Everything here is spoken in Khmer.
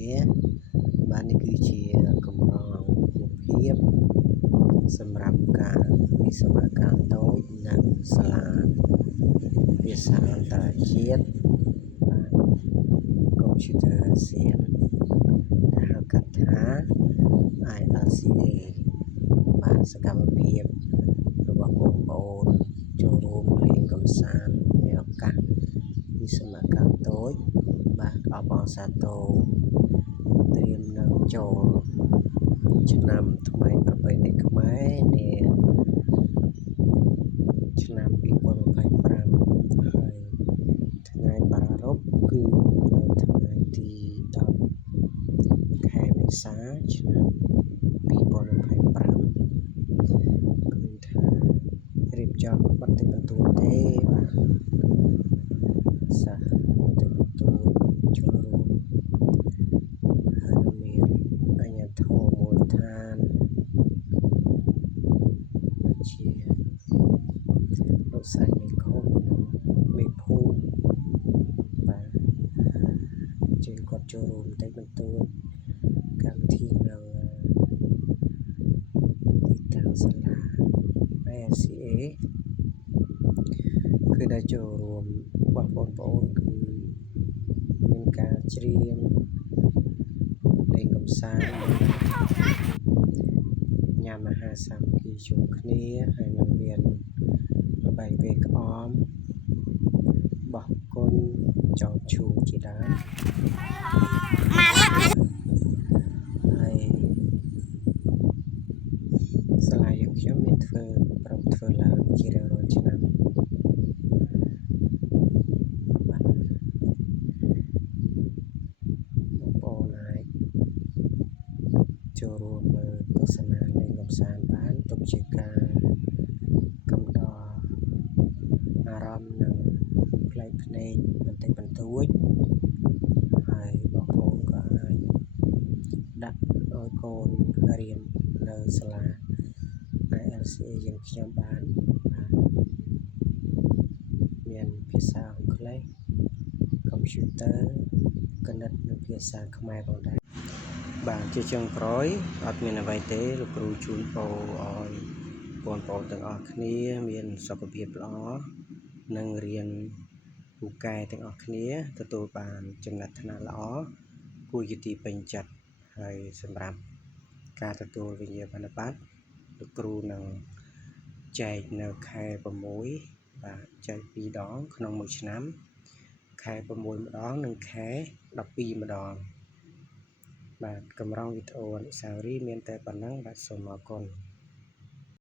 គ្នាបាទនេះគឺជាកម្រងរូបភាពសម្រាប់ការវិស្វកម្មតូចនៅសាលាភាសាអន្តរជាតិបាទ Computer Science ដែលហៅកាត់ថា ILCA បាទសកម្មភាពរបស់បងប្អូនចូលរួមលេងកម្សាន្តในឱកាសវិស្វកម្មតូចបាទអបអរសាទរត្រៀមនឹងចូលឆ្នាំថ្មីប្រពៃណីខ្មែរនាឆ្នាំ2025ហើយថ្ងៃប្រារព្ធគឺនៅថ្ងៃទី10ខែមេសាឆ្នាំ2025ឃើញថារៀបចំបន្តិចបន្តួចទេបាទសាសបន្តិចបន្តួចចូលរួមហើយមានអាជ្ញាធរមូលដ្ឋានជាលោកស្រីមេឃុំមេភូមិបាទជើងគាត់ចូលរួមបន្តិចបន្តួចកម្មវិធីនៅទីតាំងសាលា ILCA គឺដែលចូលរួមបងប្អូនគឺមានការច្រៀងលេងកម្សាន្តញ៉ាំអាហារសាមគ្គីជុំគ្នាហើយនឹងមានល្បែងវាយក្អមបោះគុញចោលឈូងជាដើមហើយសាលាយើងខ្ញុំមានធ្វើឡើងជារៀងរាល់ឆ្នាំបាទបងប្អូនអាចចូលរួមមើលទស្សនាលេងកម្សាន្តបានទុកជាការកំដរអារម្មណ៍និងផ្លែកភ្នែកបន្តិចបន្តួចហើយបងប្អូនក៏អាចដាក់ឲ្យកូនរៀននៅសាលា ILCA យើងខ្ញុំបានបាទមានភាសាអង់គ្លេស Computer គណិតនិងភាសាខ្មែរផងដែរបាទជាចុងក្រោយអត់មានអ្វីទេលោកគ្រូជូនពរឲ្យបងប្អូនទាំងអស់គ្នាមានសុខភាពល្អនិងរៀនពូកែទាំងអស់គ្នាទទួលបានចំណាត់ថ្នាក់ល្អគួរជាទីពេញចិត្តហើយសម្រាប់ការទទួលវិញ្ញាបនបត្រលោកគ្រូនឹងចែកនៅខែ6បាទចែក2ដងក្នុងមួយឆ្នាំខែ6ម្ដងនិងខែ12ម្ដងបាទកម្រងវីដេអូអនុស្សាវរីយ៍មានតែប៉ុណ្ណឹងបាទសូមអរគុណ